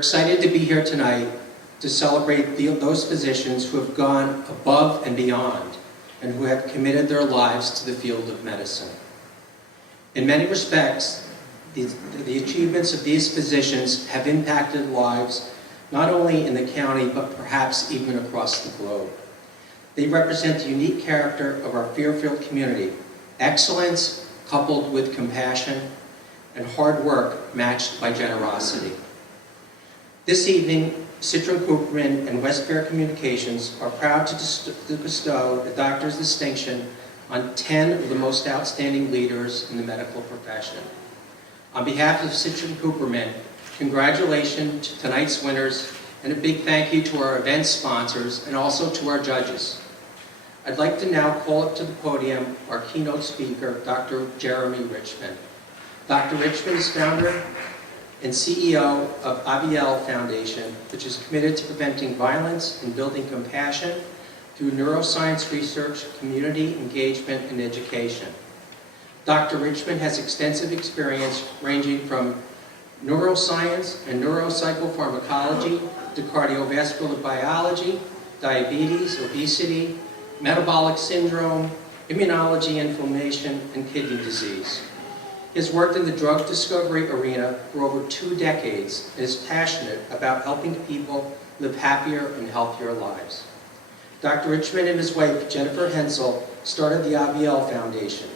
excited to be here tonight to celebrate those physicians who have gone above and beyond and who have committed their lives to the field of medicine. In many respects, the achievements of these physicians have impacted lives not only in the county, but perhaps even across the globe. They represent the unique character of our Fairfield community, excellence coupled with compassion, and hard work matched by generosity. This evening, Citrin, Cooperman, and West Fair Communications are proud to bestow the doctor's distinction on 10 of the most outstanding leaders in the medical profession. On behalf of Citrin Cooperman, congratulations to tonight's winners, and a big thank you to our event sponsors and also to our judges. I'd like to now call up to the podium our keynote speaker, Dr. Jeremy Richman. Dr. Richman is founder and CEO of Avielle Foundation, which is committed to preventing violence and building compassion through neuroscience research, community engagement, and education. Dr. Richman has extensive experience ranging from neuroscience and neuropsychopharmacology to cardiovascular biology, diabetes, obesity, metabolic syndrome, immunology, inflammation, and kidney disease. He has worked in the drug discovery arena for over 2 decades and is passionate about helping people live happier and healthier lives. Dr. Richman and his wife, Jennifer Hensel, started the Avielle Foundation.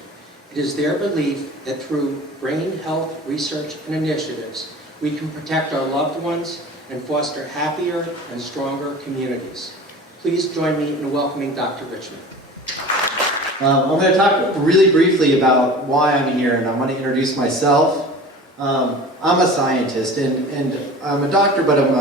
It is their belief that through brain health research and initiatives, we can protect our loved ones and foster happier and stronger communities. Please join me in welcoming Dr. Richman. I'm going to talk really briefly about why I'm here, and I'm going to introduce myself. I'm a scientist, and I'm a doctor, but I'm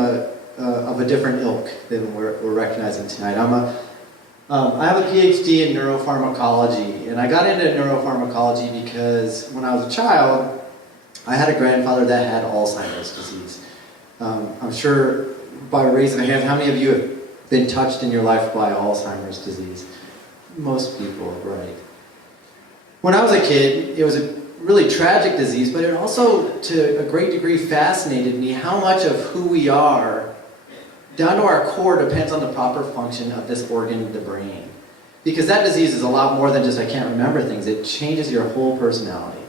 of a different ilk than we're recognizing tonight. I have a PhD in neuropharmacology, and I got into neuropharmacology because when I was a child, I had a grandfather that had Alzheimer's disease. I'm sure by raising a hand, how many of you have been touched in your life by Alzheimer's disease? Most people, right. When I was a kid, it was a really tragic disease, but it also, to a great degree, fascinated me how much of who we are, down to our core, depends on the proper function of this organ, the brain. Because that disease is a lot more than just I can't remember things. It changes your whole personality.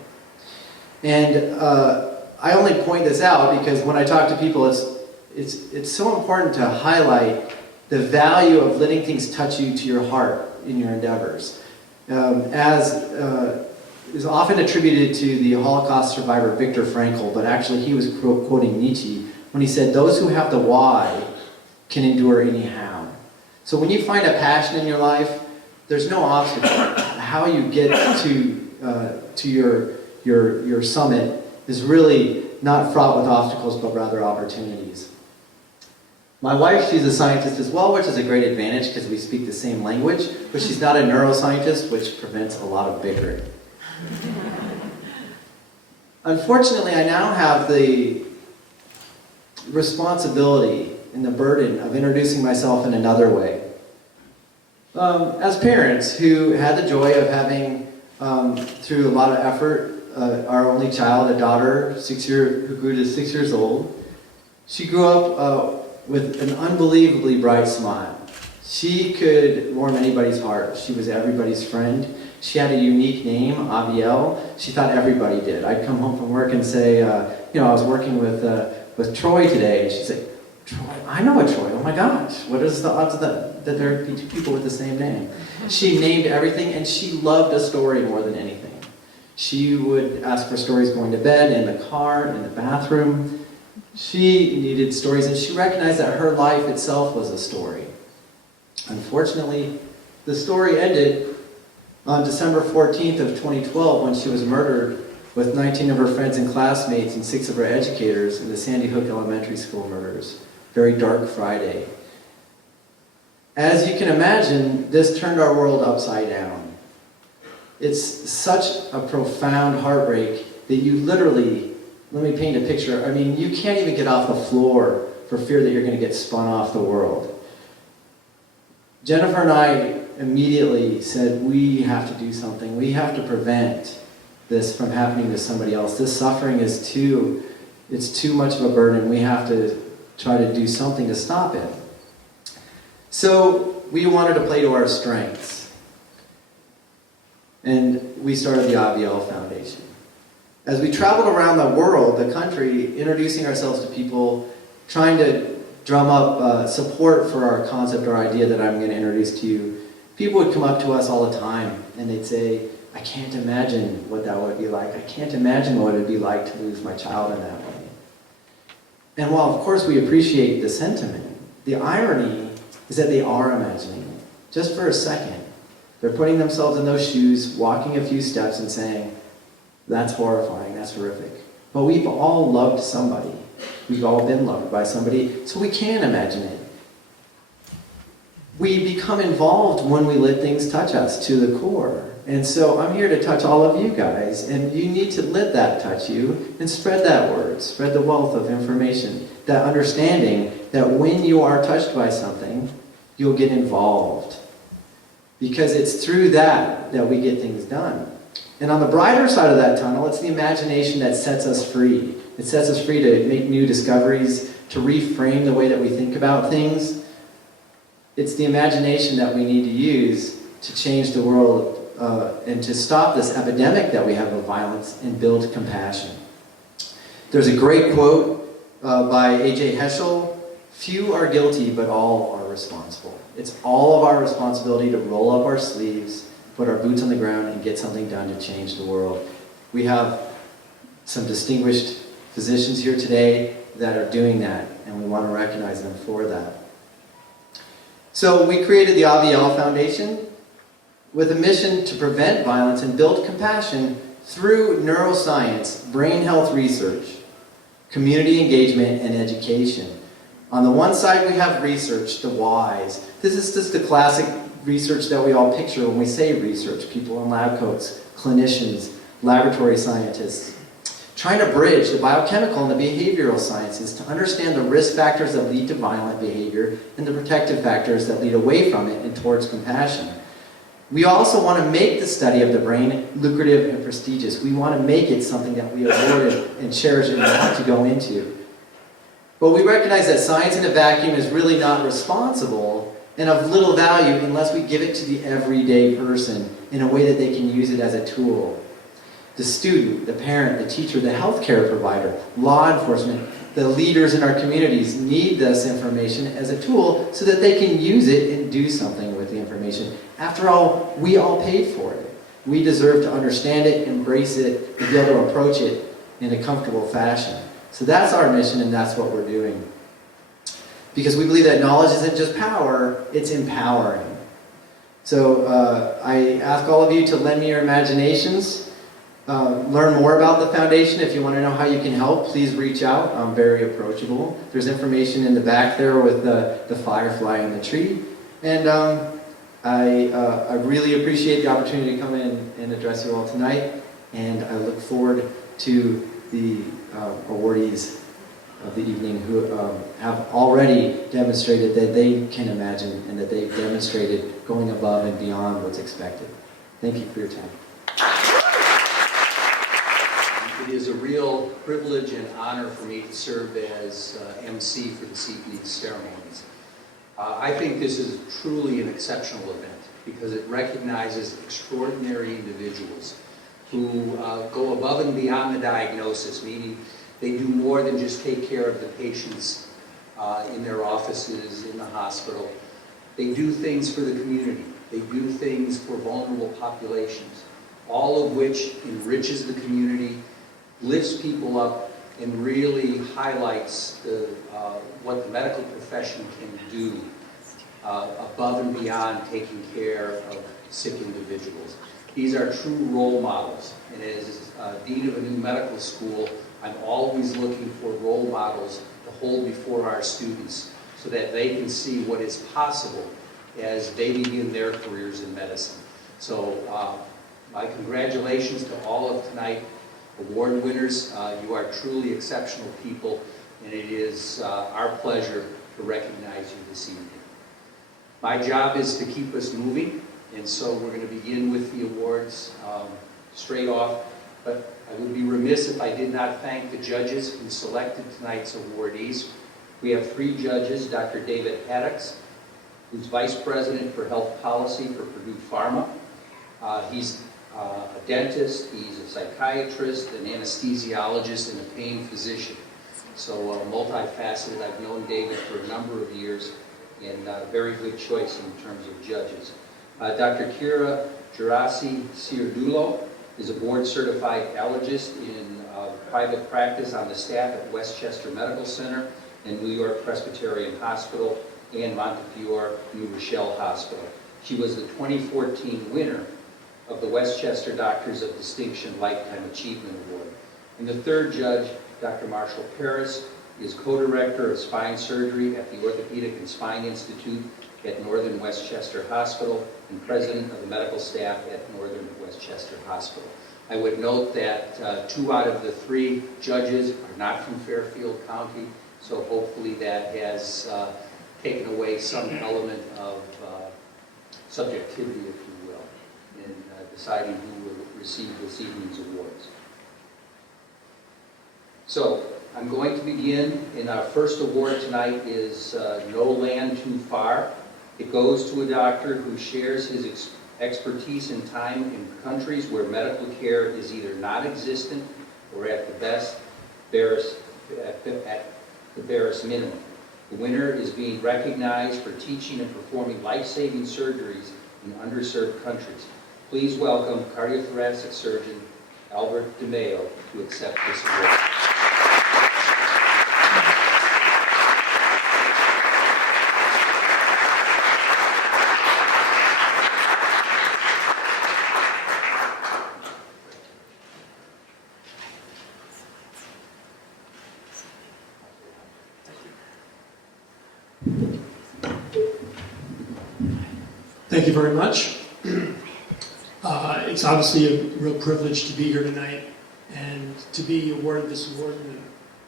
And I only point this out because when I talk to people, it's so important to highlight the value of letting things touch you to your heart in your endeavors. As is often attributed to the Holocaust survivor Viktor Frankl, but actually he was quoting Nietzsche when he said, "Those who have the why can endure any how." So when you find a passion in your life, there's no obstacle. How you get to your summit is really not fraught with obstacles, but rather opportunities. My wife, she's a scientist as well, which is a great advantage because we speak the same language, but she's not a neuroscientist, which prevents a lot of bickering. Unfortunately, I now have the responsibility and the burden of introducing myself in another way. As parents who had the joy of having, through a lot of effort, our only child, a daughter, who grew to 6 years old, she grew up with an unbelievably bright smile. She could warm anybody's heart. She was everybody's friend. She had a unique name, Avielle. She thought everybody did. I'd come home from work and say, I was working with Troy today, and she'd say, "Troy, I know a Troy. Oh my gosh, what is the odds that there be 2 people with the same name?" She named everything, and she loved a story more than anything. She would ask for stories going to bed, in the car, in the bathroom. She needed stories, and she recognized that her life itself was a story. Unfortunately, the story ended on December 14th of 2012 when she was murdered with 19 of her friends and classmates and 6 of her educators in the Sandy Hook Elementary School murders. Very dark Friday. As you can imagine, this turned our world upside down. It's such a profound heartbreak that you literally, let me paint a picture. I mean, you can't even get off the floor for fear that you're going to get spun off the world. Jennifer and I immediately said, we have to do something. We have to prevent this from happening to somebody else. This suffering is too much of a burden. We have to try to do something to stop it. So we wanted to play to our strengths. And we started the Avielle Foundation. As we traveled around the world, the country, introducing ourselves to people, trying to drum up support for our concept or idea that I'm going to introduce to you, people would come up to us all the time and they'd say, I can't imagine what that would be like. I can't imagine what it would be like to lose my child in that way. And while, of course, we appreciate the sentiment, the irony is that they are imagining it, just for a second. They're putting themselves in those shoes, walking a few steps and saying, that's horrifying, that's horrific. But we've all loved somebody. We've all been loved by somebody, so we can imagine it. We become involved when we let things touch us to the core. And so I'm here to touch all of you guys, and you need to let that touch you and spread that word, spread the wealth of information, that understanding that when you are touched by something, you'll get involved. Because it's through that that we get things done. And on the brighter side of that tunnel, it's the imagination that sets us free. It sets us free to make new discoveries, to reframe the way that we think about things. It's the imagination that we need to use to change the world and to stop this epidemic that we have of violence and build compassion. There's a great quote by A.J. Heschel, few are guilty, but all are responsible. It's all of our responsibility to roll up our sleeves, put our boots on the ground, and get something done to change the world. We have some distinguished physicians here today that are doing that, and we want to recognize them for that. So we created the Avielle Foundation with a mission to prevent violence and build compassion through neuroscience, brain health research, community engagement, and education. On the one side, we have research, the whys. This is just the classic research that we all picture when we say research. People in lab coats, clinicians, laboratory scientists. Trying to bridge the biochemical and the behavioral sciences to understand the risk factors that lead to violent behavior and the protective factors that lead away from it and towards compassion. We also want to make the study of the brain lucrative and prestigious. We want to make it something that we award and cherish and want to go into. But we recognize that science in a vacuum is really not responsible and of little value unless we give it to the everyday person in a way that they can use it as a tool. The student, the parent, the teacher, the healthcare provider, law enforcement, the leaders in our communities need this information as a tool so that they can use it and do something with the information. After all, we all paid for it. We deserve to understand it, embrace it, and be able to approach it in a comfortable fashion. So that's our mission, and that's what we're doing. Because we believe that knowledge isn't just power, it's empowering. So I ask all of you to lend me your imaginations. Learn more about the foundation. If you want to know how you can help, please reach out. I'm very approachable. There's information in the back there with the firefly and the tree. And I really appreciate the opportunity to come in and address you all tonight. And I look forward to the awardees of the evening who have already demonstrated that they can imagine and that they've demonstrated going above and beyond what's expected. Thank you for your time. It is a real privilege and honor for me to serve as MC for this evening's ceremonies. I think this is truly an exceptional event because it recognizes extraordinary individuals who go above and beyond the diagnosis, meaning they do more than just take care of the patients in their offices, in the hospital. They do things for the community. They do things for vulnerable populations, all of which enriches the community, lifts people up, and really highlights what the medical profession can do above and beyond taking care of sick individuals. These are true role models, and as Dean of a new medical school, I'm always looking for role models to hold before our students so that they can see what is possible as they begin their careers in medicine. So my congratulations to all of tonight. Award winners, you are truly exceptional people, and it is our pleasure to recognize you this evening. My job is to keep us moving, and so we're going to begin with the awards straight off, but I would be remiss if I did not thank the judges who selected tonight's awardees. We have 3 judges, Dr. David Haddocks, who's Vice President for Health Policy for Purdue Pharma. He's a dentist, he's a psychiatrist, an anesthesiologist, and a pain physician. So multifaceted. I've known David for a number of years, and a very good choice in terms of judges. Dr. Kira Gerasi Sirdulo is a board-certified allergist in private practice on the staff at Westchester Medical Center and New York Presbyterian Hospital and Montefiore New Rochelle Hospital. She was the 2014 winner of the Westchester Doctors of Distinction Lifetime Achievement Award. And the 3rd judge, Dr. Marshall Paris, is co-director of spine surgery at the Orthopedic and Spine Institute at Northern Westchester Hospital and president of the medical staff at Northern Westchester Hospital. I would note that 2 out of the 3 judges are not from Fairfield County, so hopefully that has taken away some element of subjectivity, if you will, in deciding who will receive this evening's awards. So I'm going to begin, and our first award tonight is No Land Too Far. It goes to a doctor who shares his expertise and time in countries where medical care is either non-existent or at the best, at the barest minimum. The winner is being recognized for teaching and performing life-saving surgeries in underserved countries. Please welcome cardiothoracic surgeon Albert DeMeo to accept this award. Thank you very much. It's obviously a real privilege to be here tonight and to be awarded this award in the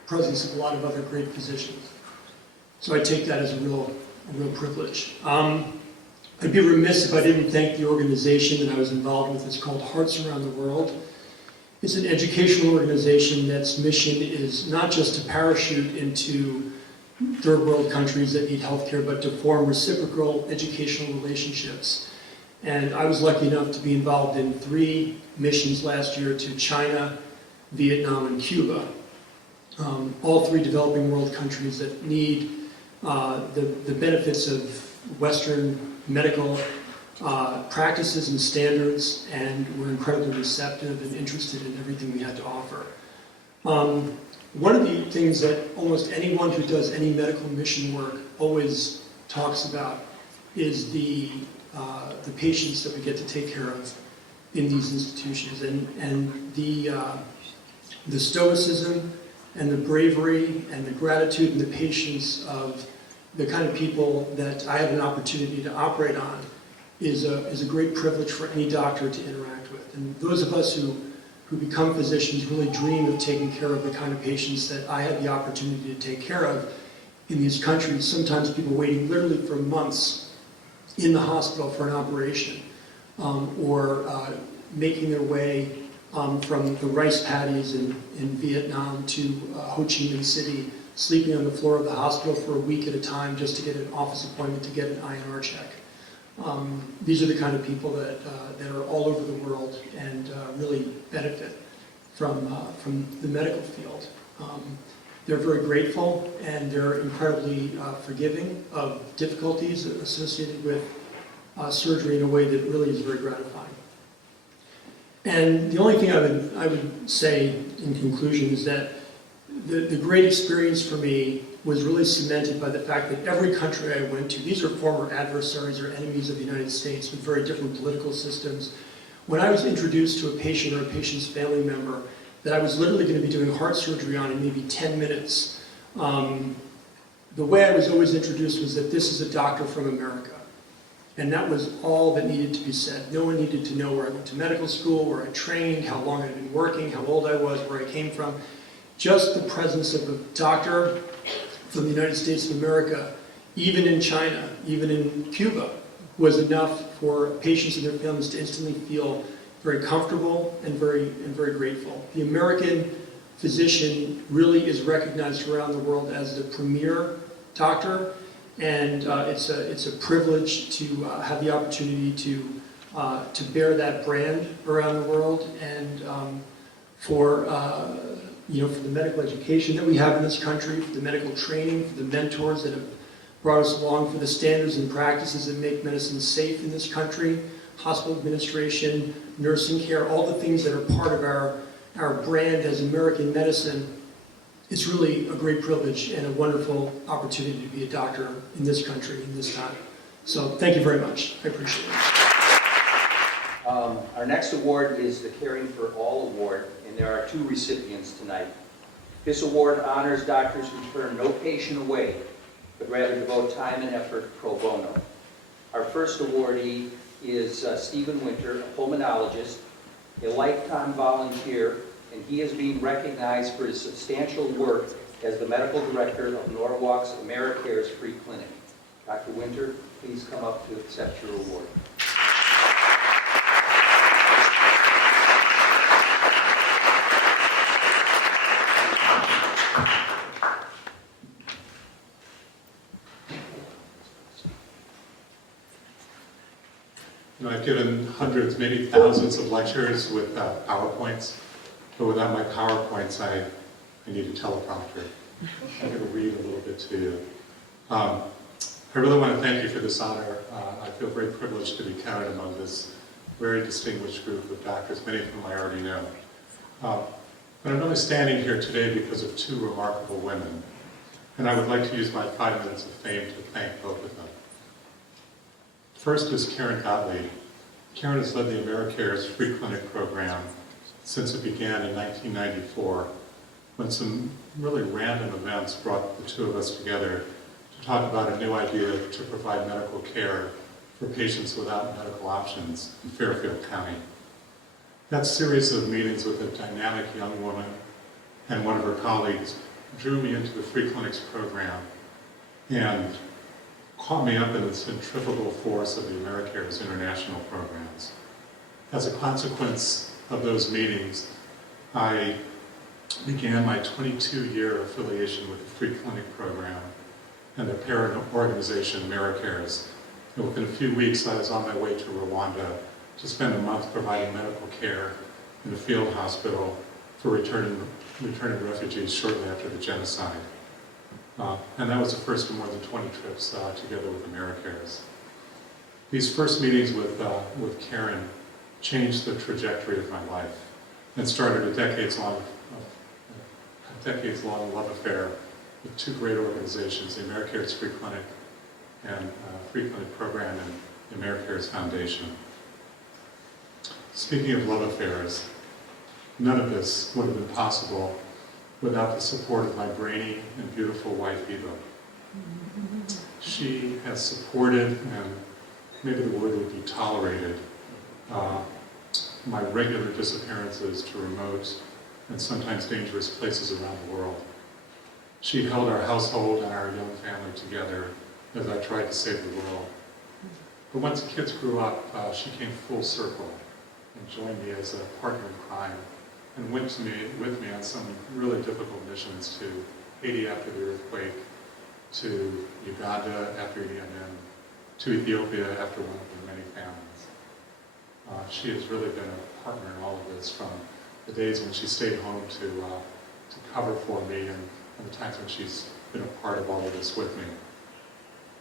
presence of a lot of other great physicians. So I take that as a real privilege. I'd be remiss if I didn't thank the organization that I was involved with. It's called Hearts Around the World. It's an educational organization that's mission is not just to parachute into third world countries that need healthcare, but to form reciprocal educational relationships. And I was lucky enough to be involved in 3 missions last year to China, Vietnam, and Cuba. All 3 developing world countries that need the benefits of Western medical practices and standards, and were incredibly receptive and interested in everything we had to offer. One of the things that almost anyone who does any medical mission work always talks about is the patients that we get to take care of in these institutions, and the stoicism and the bravery and the gratitude and the patience of the kind of people that I have an opportunity to operate on is a great privilege for any doctor to interact with. And those of us who become physicians really dream of taking care of the kind of patients that I had the opportunity to take care of in these countries. Sometimes people waiting literally for months in the hospital for an operation, or making their way from the rice paddies in Vietnam to Ho Chi Minh City, sleeping on the floor of the hospital for a week at a time just to get an office appointment to get an INR check. These are the kind of people that are all over the world and really benefit from the medical field. They're very grateful, and they're incredibly forgiving of difficulties associated with surgery in a way that really is very gratifying. And the only thing I would say in conclusion is that the great experience for me was really cemented by the fact that every country I went to, these are former adversaries or enemies of the United States with very different political systems. When I was introduced to a patient or a patient's family member that I was literally going to be doing heart surgery on in maybe 10 minutes, the way I was always introduced was that this is a doctor from America. And that was all that needed to be said. No one needed to know where I went to medical school, where I trained, how long I'd been working, how old I was, where I came from. Just the presence of a doctor from the United States of America, even in China, even in Cuba, was enough for patients and their families to instantly feel very comfortable and very grateful. The American physician really is recognized around the world as the premier doctor, and it's a privilege to have the opportunity to bear that brand around the world, and for the medical education that we have in this country, for the medical training, for the mentors that have brought us along, for the standards and practices that make medicine safe in this country, hospital administration, nursing care, all the things that are part of our brand as American medicine. It's really a great privilege and a wonderful opportunity to be a doctor in this country in this time. So thank you very much. I appreciate it. Our next award is the Caring for All Award, and there are 2 recipients tonight. This award honors doctors who turn no patient away, but rather devote time and effort pro bono. Our first awardee is Stephen Winter, a pulmonologist, a lifetime volunteer, and he is being recognized for his substantial work as the medical director of Norwalk's AmeriCare's free clinic. Dr. Winter, please come up to accept your award. I've given hundreds, maybe thousands of lectures with PowerPoints, but without my PowerPoints, I need a teleprompter. I'm going to read a little bit to you. I really want to thank you for this honor. I feel very privileged to be counted among this very distinguished group of doctors, many of whom I already know. But I'm really standing here today because of 2 remarkable women, and I would like to use my 5 minutes of fame to thank both of them. First is Karen Gottlieb. Karen has led the AmeriCare's free clinic program since it began in 1994, when some really random events brought the 2 of us together to talk about a new idea to provide medical care for patients without medical options in Fairfield County. That series of meetings with a dynamic young woman and one of her colleagues drew me into the free clinics program and caught me up in the centrifugal force of the AmeriCare's international programs. As a consequence of those meetings, I began my 22-year affiliation with the free clinic program and their parent organization, AmeriCare's. And within a few weeks, I was on my way to Rwanda to spend a month providing medical care in a field hospital for returning refugees shortly after the genocide. And that was the first of more than 20 trips together with AmeriCare's. These first meetings with Karen changed the trajectory of my life and started a decades-long love affair with 2 great organizations, the AmeriCare's Free Clinic and Free Clinic Program and the AmeriCare's Foundation. Speaking of love affairs, none of this would have been possible without the support of my brainy and beautiful wife, Eva. She has supported, and maybe the word would be tolerated, my regular disappearances to remote and sometimes dangerous places around the world. She held our household and our young family together as I tried to save the world. But once the kids grew up, she came full circle and joined me as a partner in crime and went with me on some really difficult missions to Haiti after the earthquake, to Uganda after Idi Amin, to Ethiopia after one of the many famines. She has really been a partner in all of this, from the days when she stayed home to cover for me, and the times when she's been a part of all of this with me.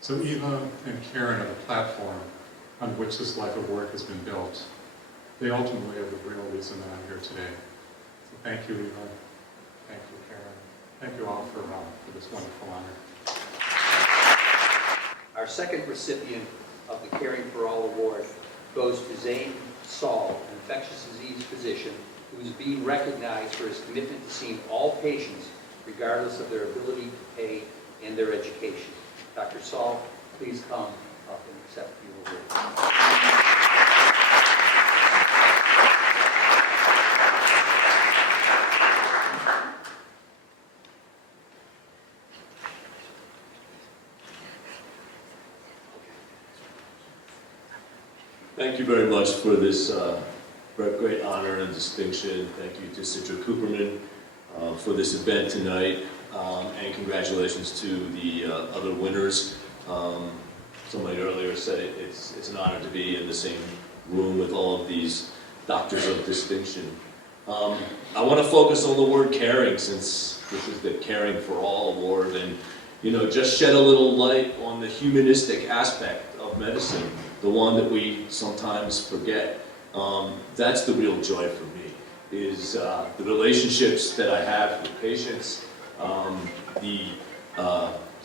So Eva and Karen are the platform on which this life of work has been built. They ultimately are the real reason that I'm here today. So thank you, Eva. Thank you, Karen. Thank you all for this wonderful honor. Our second recipient of the Caring for All Award goes to Zane Saul, an infectious disease physician who is being recognized for his commitment to seeing all patients regardless of their ability to pay and their education. Dr. Saul, please come up and accept your award. Thank you very much for this great honor and distinction. Thank you to Citrin Cooperman for this event tonight, and congratulations to the other winners. Somebody earlier said it's an honor to be in the same room with all of these doctors of distinction. I want to focus on the word caring, since this is the Caring for All award, and just shed a little light on the humanistic aspect of medicine, the one that we sometimes forget. That's the real joy for me, is the relationships that I have with patients, the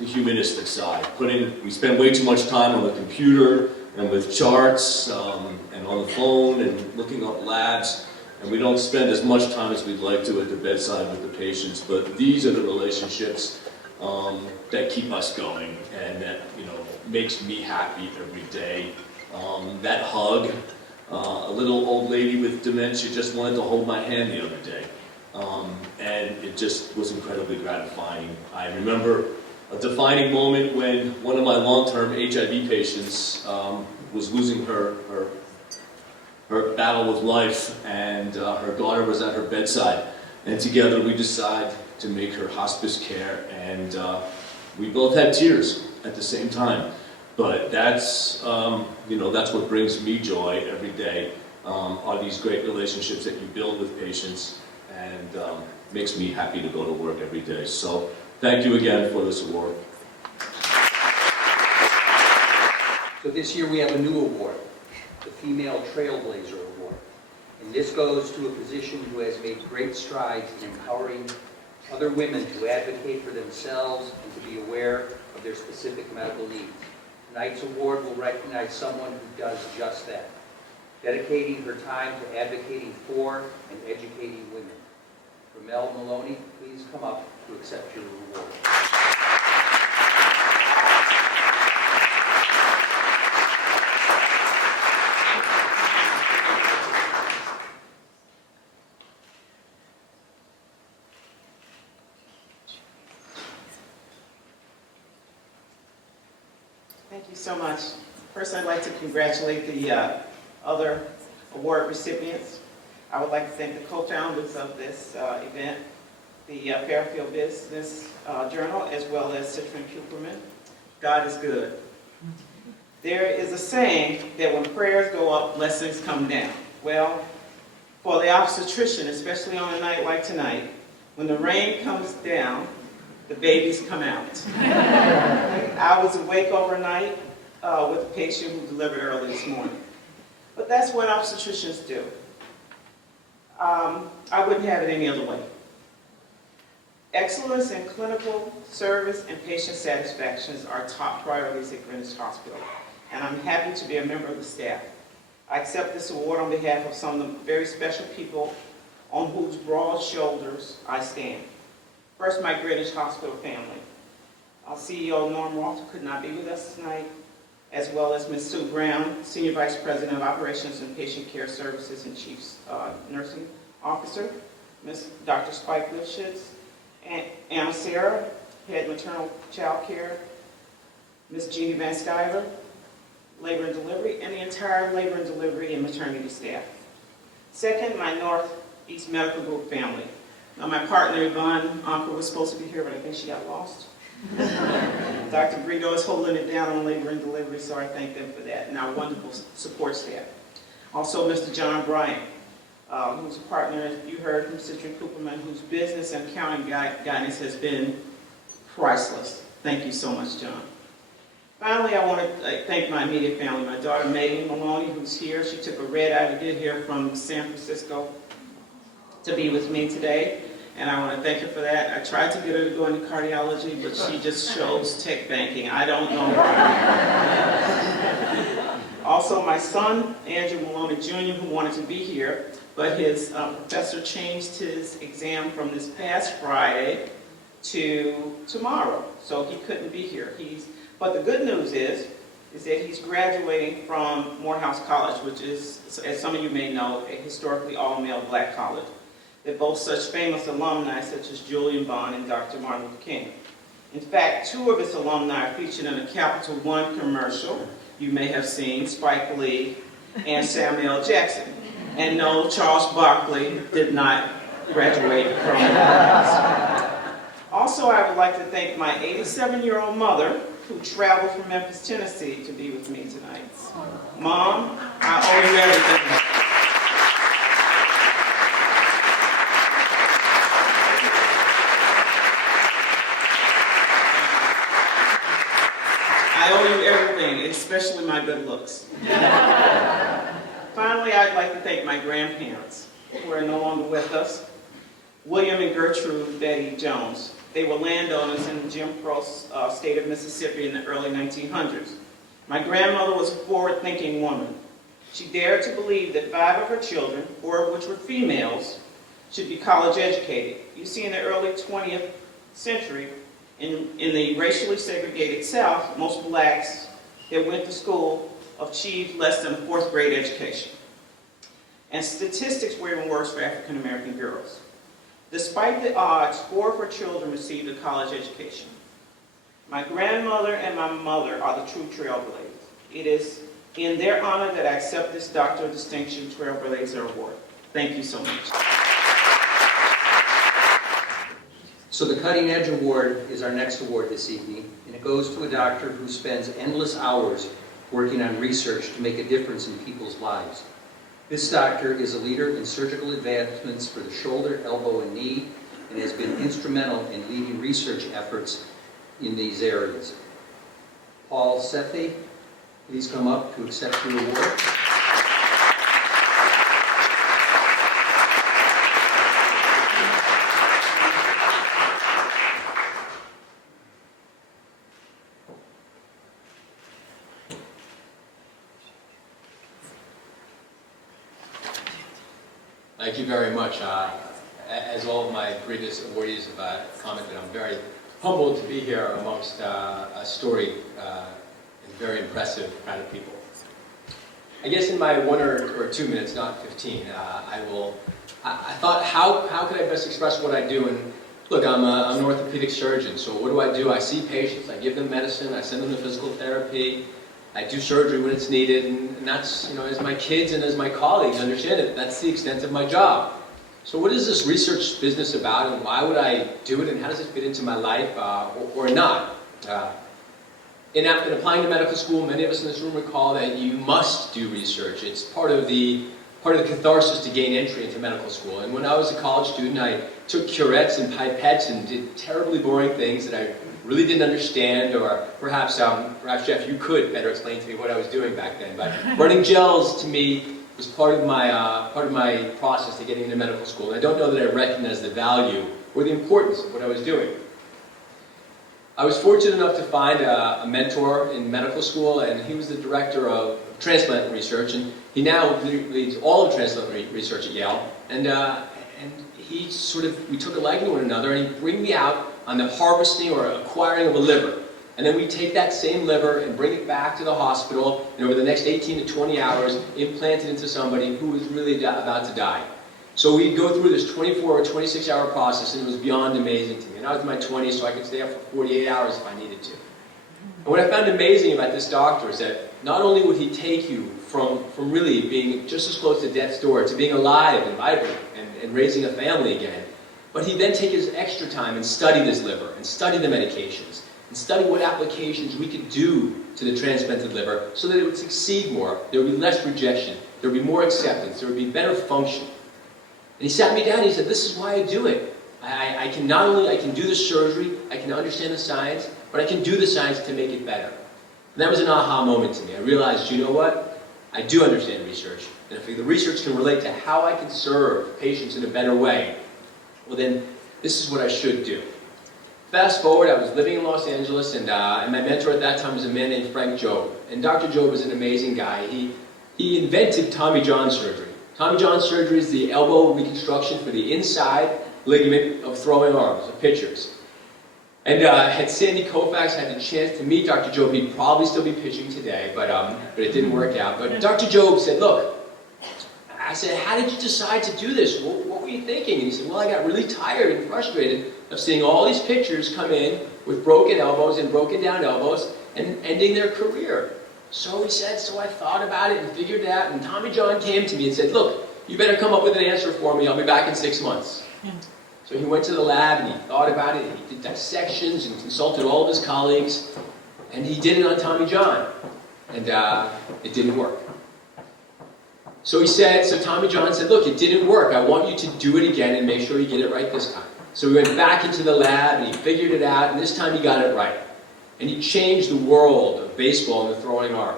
humanistic side. We spend way too much time on the computer and with charts and on the phone and looking up labs, and we don't spend as much time as we'd like to at the bedside with the patients. But these are the relationships that keep us going, and that makes me happy every day. That hug, a little old lady with dementia just wanted to hold my hand the other day, and it just was incredibly gratifying. I remember a defining moment when one of my long-term HIV patients was losing her battle with life, and her daughter was at her bedside, and together we decided to make her hospice care, and we both had tears at the same time. But that's that's what brings me joy every day, are these great relationships that you build with patients, and makes me happy to go to work every day. So thank you again for this award. So this year we have a new award, the Female Trailblazer Award. And this goes to a physician who has made great strides in empowering other women to advocate for themselves and to be aware of their specific medical needs. Tonight's award will recognize someone who does just that, dedicating her time to advocating for and educating women. Ramel Maloney, please come up to accept your award. Thank you so much. First, I'd like to congratulate the other award recipients. I would like to thank the co-founders of this event, the Fairfield Business Journal, as well as Citrin Cooperman. God is good. There is a saying that when prayers go up, blessings come down. Well, for the obstetrician, especially on a night like tonight, when the rain comes down, the babies come out. I was awake overnight with a patient who delivered early this morning. But that's what obstetricians do. I wouldn't have it any other way. Excellence in clinical service and patient satisfaction are top priorities at Greenwich Hospital, and I'm happy to be a member of the staff. I accept this award on behalf of some of the very special people on whose broad shoulders I stand. First, my Greenwich Hospital family. Our CEO, Norm Roth, could not be with us tonight, as well as Ms. Sue Brown, Senior Vice President of Operations and Patient Care Services and Chief Nursing Officer, Dr. Spike Lifshitz, Anna Sarah, Head Maternal Child Care, Ms. Jeannie Van Skyver, Labor and Delivery, and the entire Labor and Delivery and maternity staff. Second, my Northeast Medical Group family. Now, my partner, Yvonne Anker, was supposed to be here, but I think she got lost. Dr. Brito is holding it down on Labor and Delivery, so I thank them for that, and our wonderful support staff. Also, Mr. John Bryant, who's a partner, as you heard from Citrin Cooperman, whose business and accounting guidance has been priceless. Thank you so much, John. Finally, I want to thank my immediate family. My daughter, Megan Maloney, who's here. She took a red-eye to get here from San Francisco to be with me today, and I want to thank her for that. I tried to get her to go into cardiology, but she just chose tech banking. I don't know why. Also, my son, Andrew Maloney Jr., who wanted to be here, but his professor changed his exam from this past Friday to tomorrow, so he couldn't be here. But the good news is that he's graduating from Morehouse College, which is, as some of you may know, a historically all-male black college. That boasts such famous alumni such as Julian Bond and Dr. Martin Luther King. In fact, two of its alumni are featured in a Capital One commercial you may have seen, Spike Lee and Samuel Jackson. And no, Charles Barkley did not graduate from the class. Also, I would like to thank my 87-year-old mother who traveled from Memphis, Tennessee to be with me tonight. Mom, I owe you everything. I owe you everything, especially my good looks. Finally, I'd like to thank my grandparents, who are no longer with us, William and Gertrude Betty Jones. They were landowners in the Jim Crow state of Mississippi in the early 1900s. My grandmother was a forward-thinking woman. She dared to believe that 5 of her children, 4 of which were females, should be college educated. You see, in the early 20th century, in the racially segregated South, most blacks that went to school achieved less than a 4th grade education. And statistics were even worse for African American girls. Despite the odds, 4 of her children received a college education. My grandmother and my mother are the true trailblazers. It is in their honor that I accept this Doctor of Distinction Trailblazer Award. Thank you so much. So the Cutting Edge Award is our next award this evening, and it goes to a doctor who spends endless hours working on research to make a difference in people's lives. This doctor is a leader in surgical advancements for the shoulder, elbow, and knee, and has been instrumental in leading research efforts in these areas. Paul Sethi, please come up to accept your award. Thank you very much. As all of my previous awardees have commented, I'm very humbled to be here amongst a storied and very impressive crowd of people. I guess in my 1 or 2 minutes, not 15, I thought, how could I best express what I do? And look, I'm an orthopedic surgeon, so what do? I see patients, I give them medicine, I send them to physical therapy, I do surgery when it's needed, and that's, as my kids and as my colleagues understand it, that's the extent of my job. So what is this research business about, and why would I do it, and how does it fit into my life, or not? In applying to medical school, many of us in this room recall that you must do research. It's part of the catharsis to gain entry into medical school. And when I was a college student, I took curettes and pipettes and did terribly boring things that I really didn't understand, or perhaps Jeff, you could better explain to me what I was doing back then. But running gels to me was part of my process to getting into medical school. And I don't know that I recognized the value or the importance of what I was doing. I was fortunate enough to find a mentor in medical school, and he was the director of transplant research, and he now leads all of transplant research at Yale. And we took a liking to one another, and he'd bring me out on the harvesting or acquiring of a liver. And then we take that same liver and bring it back to the hospital, and over the next 18 to 20 hours, implant it into somebody who was really about to die. So we'd go through this 24 or 26-hour process, and it was beyond amazing to me. And I was in my 20s, so I could stay up for 48 hours if I needed to. And what I found amazing about this doctor is that not only would he take you from really being just as close to death's door to being alive and vibrant and raising a family again, but he'd then take his extra time and study this liver, and study the medications, and study what applications we could do to the transplanted liver so that it would succeed more, there would be less rejection, there would be more acceptance, there would be better function. And he sat me down and he said, this is why I do it. I can do the surgery, I can understand the science, but I can do the science to make it better. And that was an aha moment to me. I realized, you know what? I do understand research. And if the research can relate to how I can serve patients in a better way, well then, this is what I should do. Fast forward, I was living in Los Angeles, and my mentor at that time was a man named Frank Jobe. And Dr. Jobe was an amazing guy. He invented Tommy John surgery. Tommy John surgery is the elbow reconstruction for the inside ligament of throwing arms, of pitchers. And had Sandy Koufax had the chance to meet Dr. Jobe, he'd probably still be pitching today, but it didn't work out. But Dr. Jobe said, look, I said, how did you decide to do this? What were you thinking? And he said, well, I got really tired and frustrated of seeing all these pitchers come in with broken elbows and broken down elbows and ending their career. So he said, so I thought about it and figured it out, and Tommy John came to me and said, look, you better come up with an answer for me, I'll be back in 6 months. So he went to the lab and he thought about it, and he did dissections and consulted all of his colleagues, and he did it on Tommy John, and it didn't work. So Tommy John said, look, it didn't work. I want you to do it again and make sure you get it right this time. So he went back into the lab and he figured it out, and this time he got it right. And he changed the world of baseball and the throwing arm.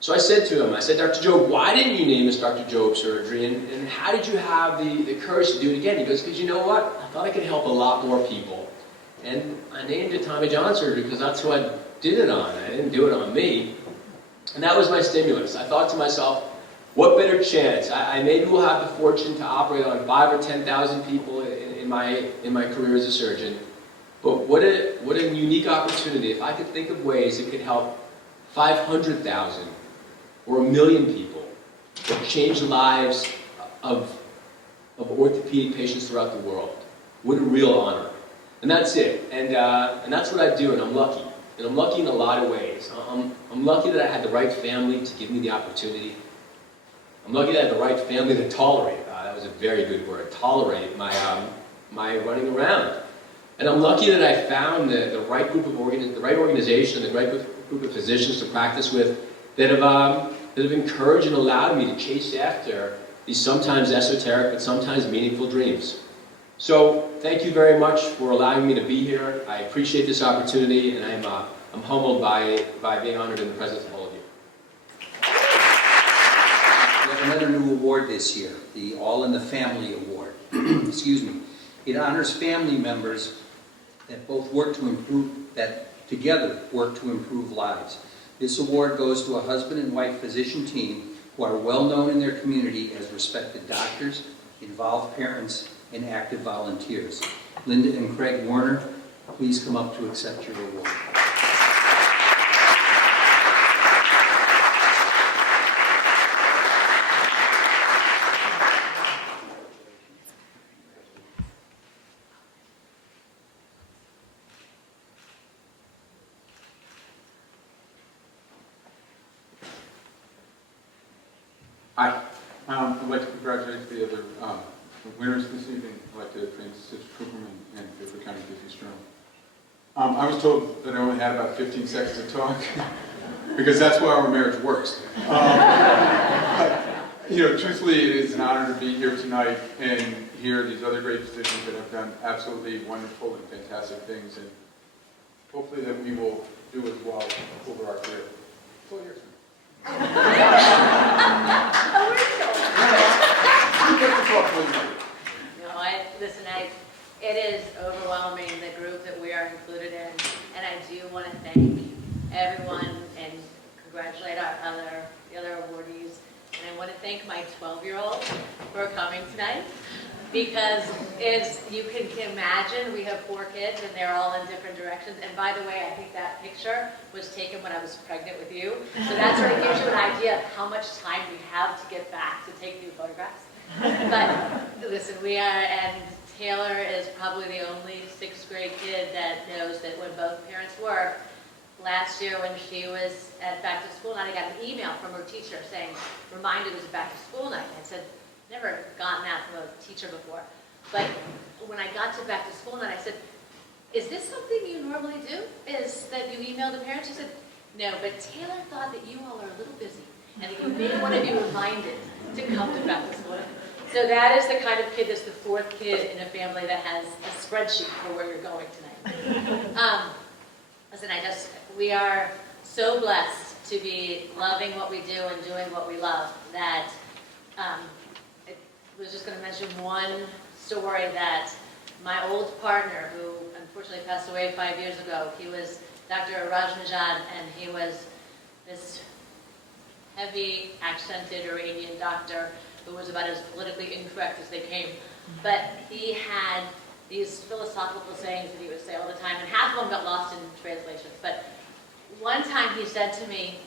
So I said to him, Dr. Jobe, why didn't you name us Dr. Jobe Surgery, and how did you have the courage to do it again? He goes, because you know what? I thought I could help a lot more people. And I named it Tommy John Surgery because that's who I did it on. I didn't do it on me. And that was my stimulus. I thought to myself, what better chance? I maybe will have the fortune to operate on 5,000 or 10,000 people in my career as a surgeon. But what a unique opportunity if I could think of ways it could help 500,000 or 1 million people, or change the lives of orthopedic patients throughout the world. What a real honor. And that's it. And that's what I do, and I'm lucky. And I'm lucky in a lot of ways. I'm lucky that I had the right family to give me the opportunity. I'm lucky that I had the right family to tolerate. That was a very good word. Tolerate my running around. And I'm lucky that I found the right group of the right organization, the right group of physicians to practice with that have encouraged and allowed me to chase after these sometimes esoteric but sometimes meaningful dreams. So thank you very much for allowing me to be here. I appreciate this opportunity, and I'm humbled by being honored in the presence of all of you. We have another new award this year, the All in the Family Award. Excuse me. It honors family members that together work to improve lives. This award goes to a husband and wife physician team who are well known in their community as respected doctors, involved parents, and active volunteers. Linda and Craig Warner, please come up to accept your award. Hi. I'd like to congratulate the other winners this evening. I'd like to thank Cooperman and Fairfield County Business Journal. I was told that I only had about 15 seconds to talk because that's why our marriage works. Truthfully, it is an honor to be here tonight and hear these other great physicians that have done absolutely wonderful and fantastic things, and hopefully that we will do as well over our career. It's all yours. It is overwhelming, the group that we are included in, and I do want to thank everyone and congratulate the other awardees. And I want to thank my 12-year-old for coming tonight, because as you can imagine, we have 4 kids and they're all in different directions. And by the way, I think that picture was taken when I was pregnant with you. So that sort of gives you an idea of how much time we have to get back to take new photographs. But listen, and Taylor is probably the only 6th grade kid that knows that when both parents work, last year when she was at back to school night, I got an email from her teacher saying, reminded it was back to school night. I said, never gotten that from a teacher before. But when I got to back to school night, I said, is this something you normally do? Is that you email the parents? She said, no, but Taylor thought that you all are a little busy and that you may want to be reminded to come to back to school night. So that is the kind of kid that's the 4th kid in a family that has a spreadsheet for where you're going tonight. Listen, we are so blessed to be loving what we do and doing what we love that I was just going to mention one story that my old partner, who unfortunately passed away 5 years ago, he was Dr. Rajnajan, and he was this heavy accented Iranian doctor who was about as politically incorrect as they came. But he had these philosophical sayings that he would say all the time, and half of them got lost in translations. But one time he said to me,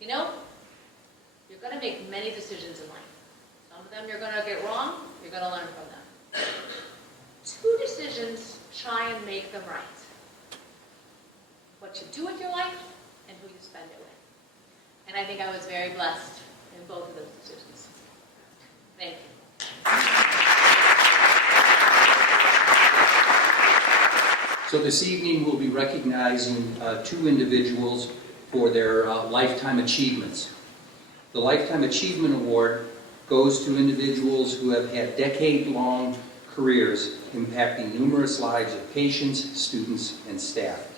you're going to make many decisions in life. Some of them you're going to get wrong, you're going to learn from them. 2 decisions, try and make them right. What you do with your life and who you spend it with. And I think I was very blessed in both of those decisions. Thank you. So this evening, we'll be recognizing two individuals for their lifetime achievements. The Lifetime Achievement Award goes to individuals who have had decade-long careers impacting numerous lives of patients, students, and staff.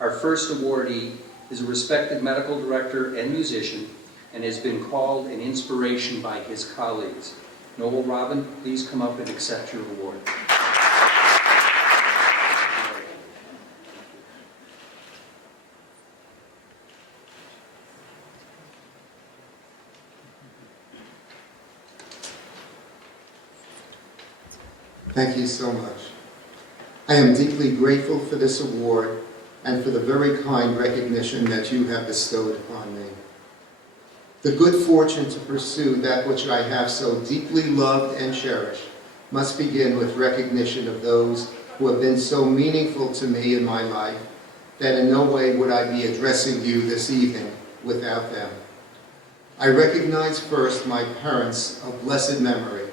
Our first awardee is a respected medical director and musician and has been called an inspiration by his colleagues. Noel Robin, please come up and accept your award. Thank you so much. I am deeply grateful for this award and for the very kind recognition that you have bestowed upon me. The good fortune to pursue that which I have so deeply loved and cherished must begin with recognition of those who have been so meaningful to me in my life that in no way would I be addressing you this evening without them. I recognize first my parents of blessed memory,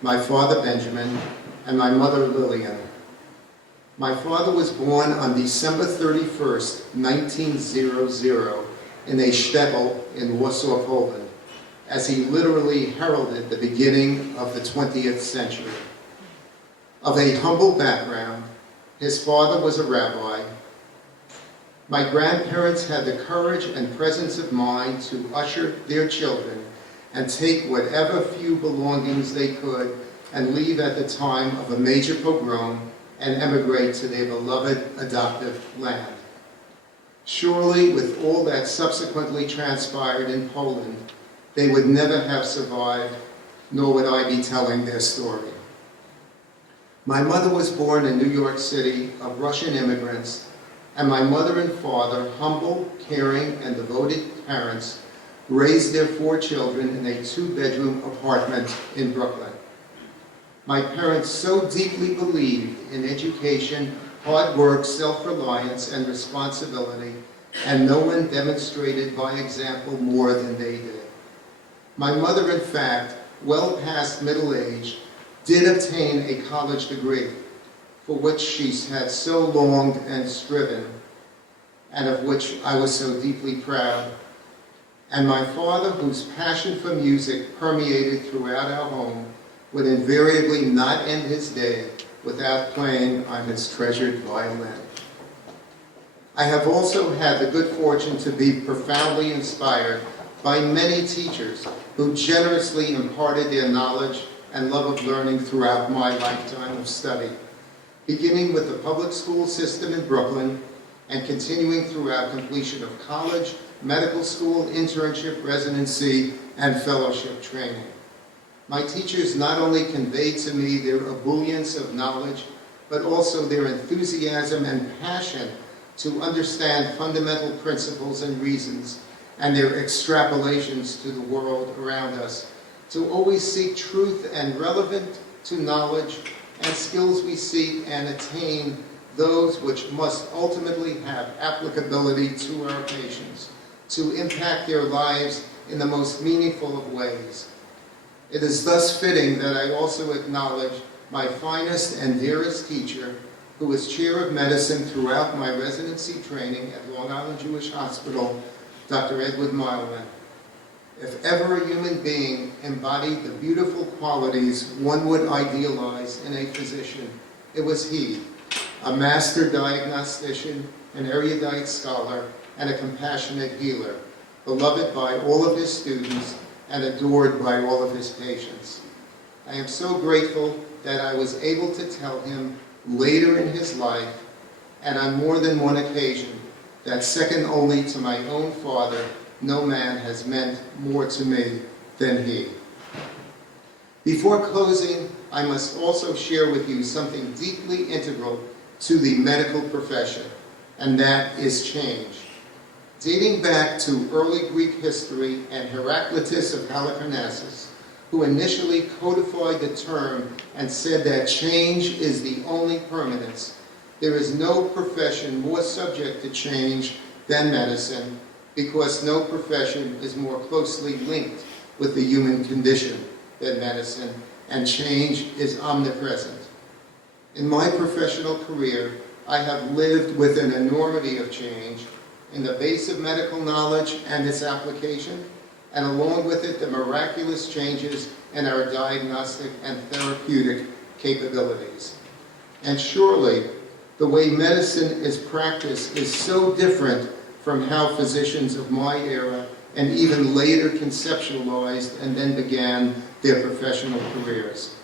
my father Benjamin and my mother Lillian. My father was born on December 31st, 1900 in a shtetl in Warsaw, Poland, as he literally heralded the beginning of the 20th century. Of a humble background, his father was a rabbi. My grandparents had the courage and presence of mind to usher their children and take whatever few belongings they could and leave at the time of a major pogrom and emigrate to their beloved adoptive land. Surely, with all that subsequently transpired in Poland, they would never have survived, nor would I be telling their story. My mother was born in New York City of Russian immigrants, and my mother and father, humble, caring, and devoted parents, raised their 4 children in a 2-bedroom apartment in Brooklyn. My parents so deeply believed in education, hard work, self-reliance, and responsibility, and no one demonstrated by example more than they did. My mother, in fact, well past middle age, did obtain a college degree, for which she had so longed and striven, and of which I was so deeply proud. And my father, whose passion for music permeated throughout our home, would invariably not end his day without playing on his treasured violin. I have also had the good fortune to be profoundly inspired by many teachers who generously imparted their knowledge and love of learning throughout my lifetime of study, beginning with the public school system in Brooklyn and continuing throughout completion of college, medical school, internship, residency, and fellowship training. My teachers not only conveyed to me their ebullience of knowledge, but also their enthusiasm and passion to understand fundamental principles and reasons and their extrapolations to the world around us, to always seek truth and relevant to knowledge and skills we seek and attain those which must ultimately have applicability to our patients, to impact their lives in the most meaningful of ways. It is thus fitting that I also acknowledge my finest and dearest teacher, who was chair of medicine throughout my residency training at Long Island Jewish Hospital, Dr. Edward Mileman. If ever a human being embodied the beautiful qualities one would idealize in a physician, it was he, a master diagnostician, an erudite scholar, and a compassionate healer, beloved by all of his students and adored by all of his patients. I am so grateful that I was able to tell him later in his life, and on more than one occasion, that second only to my own father, no man has meant more to me than he. Before closing, I must also share with you something deeply integral to the medical profession, and that is change. Dating back to early Greek history and Heraclitus of Halicarnassus, who initially codified the term and said that change is the only permanence, there is no profession more subject to change than medicine, because no profession is more closely linked with the human condition than medicine, and change is omnipresent. In my professional career, I have lived with an enormity of change in the base of medical knowledge and its application, and along with it, the miraculous changes in our diagnostic and therapeutic capabilities. And surely, the way medicine is practiced is so different from how physicians of my era and even later conceptualized and then began their professional careers.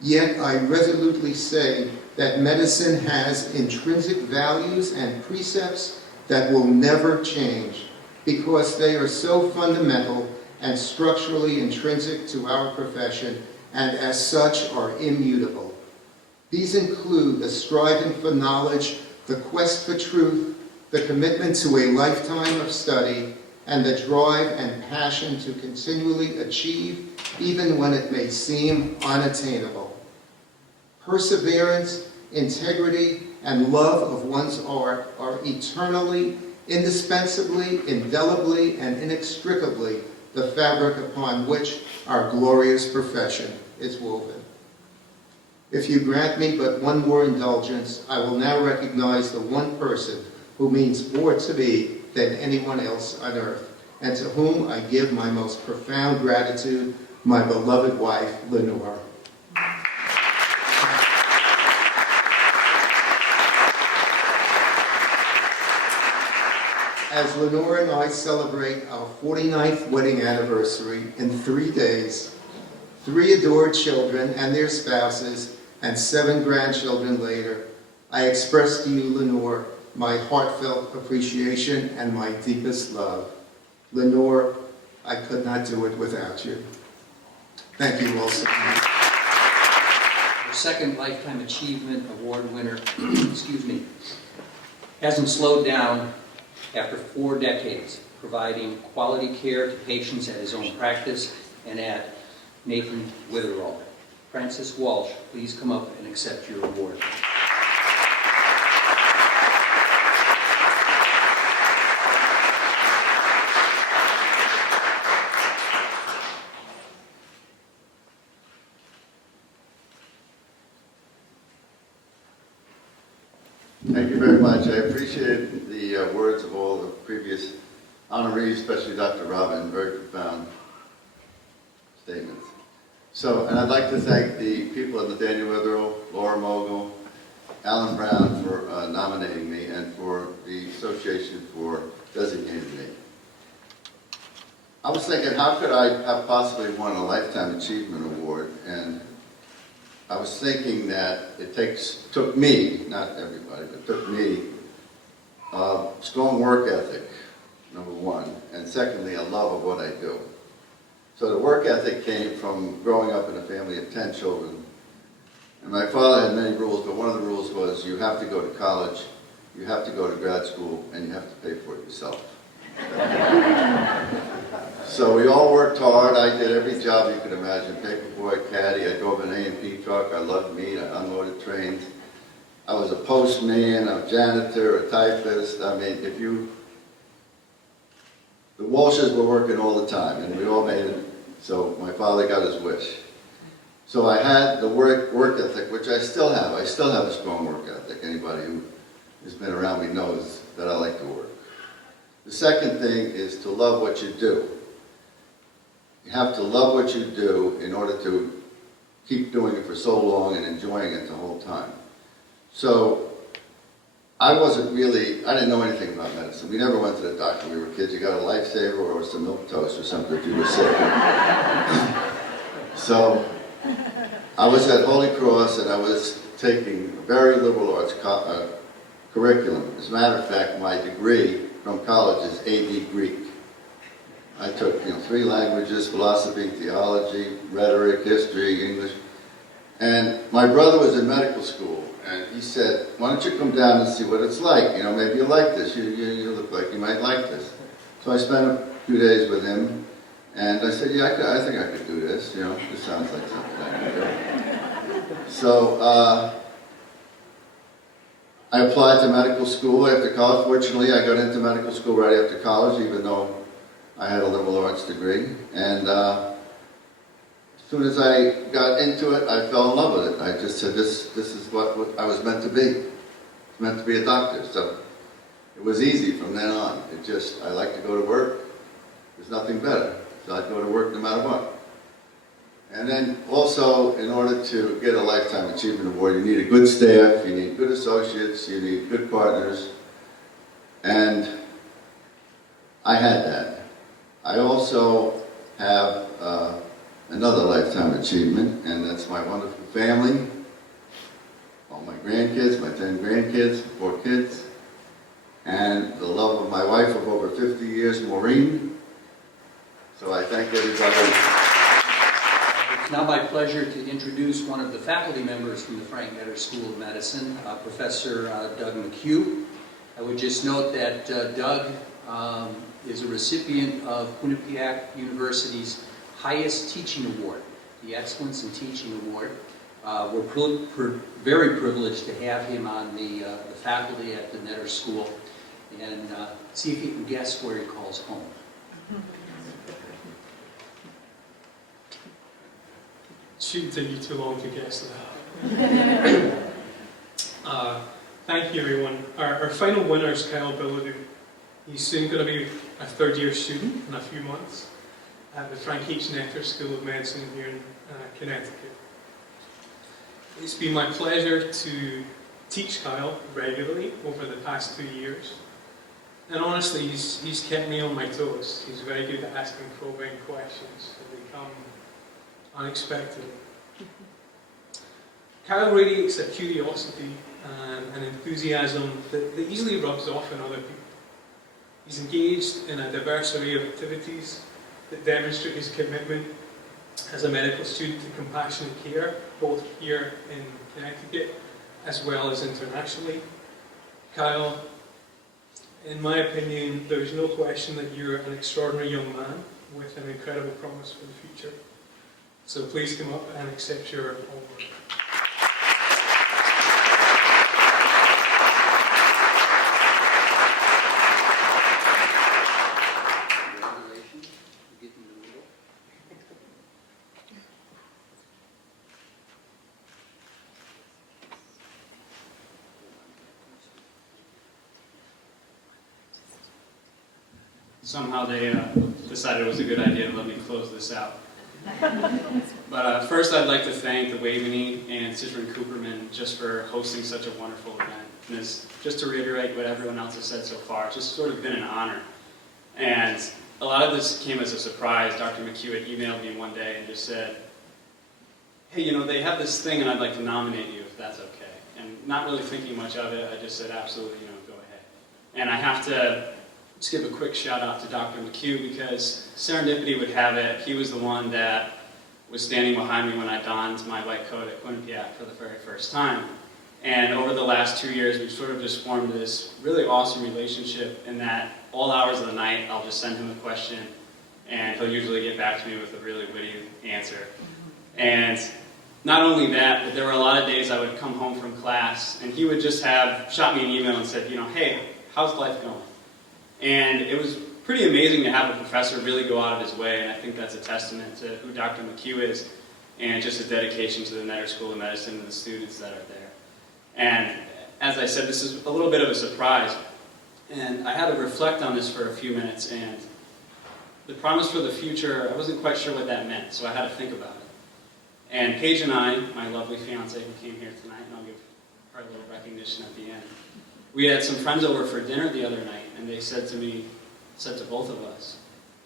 Yet I resolutely say that medicine has intrinsic values and precepts that will never change because they are so fundamental and structurally intrinsic to our profession and as such are immutable. These include the striving for knowledge, the quest for truth, the commitment to a lifetime of study, and the drive and passion to continually achieve even when it may seem unattainable. Perseverance, integrity, and love of one's art are eternally, indispensably, indelibly, and inextricably the fabric upon which our glorious profession is woven. If you grant me but one more indulgence, I will now recognize the one person who means more to me than anyone else on earth, and to whom I give my most profound gratitude, my beloved wife, Lenore. As Lenore and I celebrate our 49th wedding anniversary in 3 days, 3 adored children and their spouses, and 7 grandchildren later, I express to you, Lenore, my heartfelt appreciation and my deepest love. Lenore, I could not do it without you. Thank you all so much. The second Lifetime Achievement Award winner, excuse me, hasn't slowed down after 4 decades providing quality care to patients at his own practice and at Nathan Witherall. Francis Walsh, please come up and accept your award. Thank you very much. I appreciate the words of all the previous honorees, especially Dr. Robin, very profound statements. And I'd like to thank the people at Nathaniel Witherell, Laura Mogul, Alan Brown for nominating me, and for the association for designating me. I was thinking, how could I have possibly won a Lifetime Achievement Award? And I was thinking that it took me, not everybody, but took me, strong work ethic, number one, and secondly, a love of what I do. So the work ethic came from growing up in a family of 10 children. And my father had many rules, but one of the rules was you have to go to college, you have to go to grad school, and you have to pay for it yourself. So we all worked hard. I did every job you could imagine. Paperboy, caddy, I drove an A&P truck, I loved meat, I unloaded trains. I was a postman, a janitor, a typist. I mean, the Walshes were working all the time, and we all made it, so my father got his wish. So I had the work ethic, which I still have. I still have a strong work ethic. Anybody who has been around me knows that I like to work. The second thing is to love what you do. You have to love what you do in order to keep doing it for so long and enjoying it the whole time. So I didn't know anything about medicine. We never went to the doctor when we were kids. You got a lifesaver or some milk toast or something if you were sick. So I was at Holy Cross and I was taking very liberal arts curriculum. As a matter of fact, my degree from college is AD Greek. I took 3 languages, philosophy, theology, rhetoric, history, English. And my brother was in medical school, and he said, why don't you come down and see what it's like? Maybe you like this. You look like you might like this. So I spent a few days with him, and I said, yeah, I think I could do this. This sounds like something I can do. So I applied to medical school after college. Fortunately, I got into medical school right after college, even though I had a liberal arts degree. And as soon as I got into it, I fell in love with it. I just said, this is what I was meant to be. meant to be a doctor. So it was easy from then on. I like to go to work. There's nothing better. So I'd go to work no matter what. And then also, in order to get a Lifetime Achievement Award, you need a good staff, you need good associates, you need good partners. And I had that. I also have another Lifetime Achievement, and that's my wonderful family, all my grandkids, my 10 grandkids, 4 kids, and the love of my wife of over 50 years, Maureen. So I thank everybody. It's now my pleasure to introduce one of the faculty members from the Frank Netter School of Medicine, Professor Doug McHugh. I would just note that Doug is a recipient of Quinnipiac University's highest teaching award, the Excellence in Teaching Award. We're very privileged to have him on the faculty at the Netter School, and see if he can guess where he calls home. Shouldn't take you too long to guess that. Thank you, everyone. Our final winner is Kyle Billadu. He's soon going to be a third-year student in a few months at the Frank H. Netter School of Medicine here in Connecticut. It's been my pleasure to teach Kyle regularly over the past 2 years. And honestly, he's kept me on my toes. He's very good at asking probing questions that become unexpected. Kyle radiates a curiosity and an enthusiasm that easily rubs off on other people. He's engaged in a diverse array of activities that demonstrate his commitment as a medical student to compassionate care, both here in Connecticut as well as internationally. Kyle, in my opinion, there is no question that you're an extraordinary young man with an incredible promise for the future. So please come up and accept your award. Congratulations. Get in the middle. Somehow they decided it was a good idea to let me close this out. But first I'd like to thank the Waveny and Citrin Cooperman just for hosting such a wonderful event. And just to reiterate what everyone else has said so far, it's just sort of been an honor. And a lot of this came as a surprise. Dr. McHugh had emailed me one day and just said, hey, you know, they have this thing and I'd like to nominate you if that's okay. And not really thinking much of it, I just said, absolutely, you know, go ahead. And I have to just give a quick shout out to Dr. McHugh because serendipity would have it, he was the one that was standing behind me when I donned my white coat at Quinnipiac for the very first time. And over the last 2 years, we've sort of just formed this really awesome relationship in that all hours of the night, I'll just send him a question and he'll usually get back to me with a really witty answer. And not only that, but there were a lot of days I would come home from class and he would just have shot me an email and said, you know, hey, how's life going? And it was pretty amazing to have a professor really go out of his way, and I think that's a testament to who Dr. McHugh is and just his dedication to the Netter School of Medicine and the students that are there. And as I said, this is a little bit of a surprise, and I had to reflect on this for a few minutes, and the promise for the future, I wasn't quite sure what that meant, so I had to think about it. And Paige and I, my lovely fiancée who came here tonight, and I'll give her a little recognition at the end, we had some friends over for dinner the other night, and they said to both of us,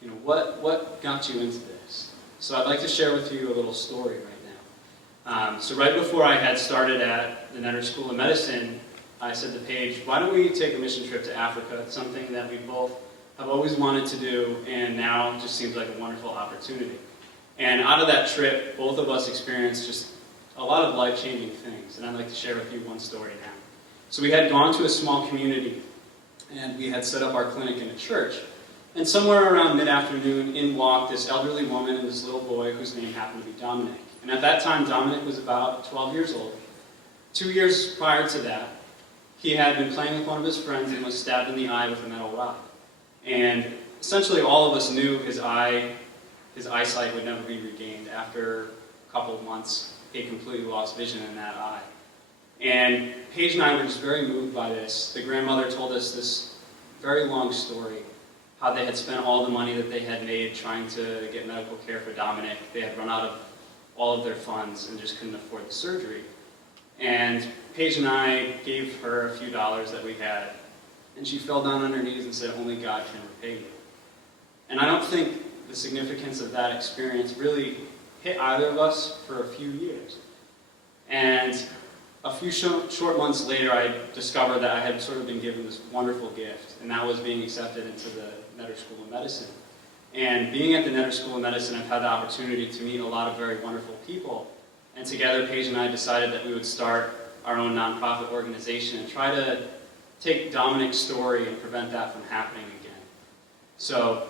you know, what got you into this? So I'd like to share with you a little story right now. So right before I had started at the Netter School of Medicine, I said to Paige, why don't we take a mission trip to Africa? It's something that we both have always wanted to do, and now just seems like a wonderful opportunity. And out of that trip, both of us experienced just a lot of life-changing things, and I'd like to share with you one story now. So we had gone to a small community, and we had set up our clinic in a church. And somewhere around mid-afternoon, in walked this elderly woman and this little boy whose name happened to be Dominic. And at that time, Dominic was about 12 years old. 2 years prior to that, he had been playing with one of his friends and was stabbed in the eye with a metal rod. And essentially all of us knew his eyesight would never be regained. After a couple of months, he completely lost vision in that eye. And Paige and I were just very moved by this. The grandmother told us this very long story, how they had spent all the money that they had made trying to get medical care for Dominic. They had run out of all of their funds and just couldn't afford the surgery. And Paige and I gave her a few dollars that we had, and she fell down on her knees and said, "Only God can repay you." And I don't think the significance of that experience really hit either of us for a few years. And a few short months later, I discovered that I had sort of been given this wonderful gift, and that was being accepted into the Netter School of Medicine. And being at the Netter School of Medicine, I've had the opportunity to meet a lot of very wonderful people. And together, Paige and I decided that we would start our own nonprofit organization and try to take Dominic's story and prevent that from happening again. So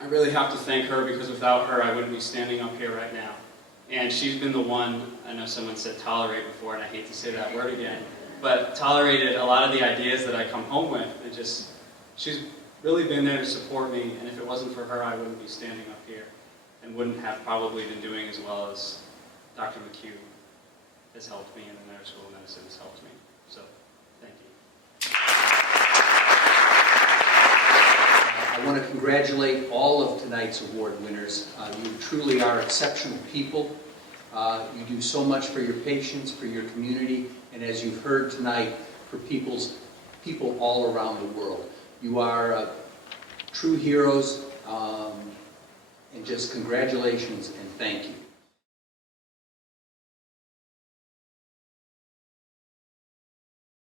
I really have to thank her, because without her, I wouldn't be standing up here right now. And she's been the one, I know someone said tolerate before, and I hate to say that word again, but tolerated a lot of the ideas that I come home with. And just, she's really been there to support me, and if it wasn't for her, I wouldn't be standing up here and wouldn't have probably been doing as well as Dr. McHugh has helped me, and the Netter School of Medicine has helped me. So, thank you. I want to congratulate all of tonight's award winners. You truly are exceptional people. You do so much for your patients, for your community, and as you've heard tonight, for people all around the world. You are true heroes, and just congratulations and thank you.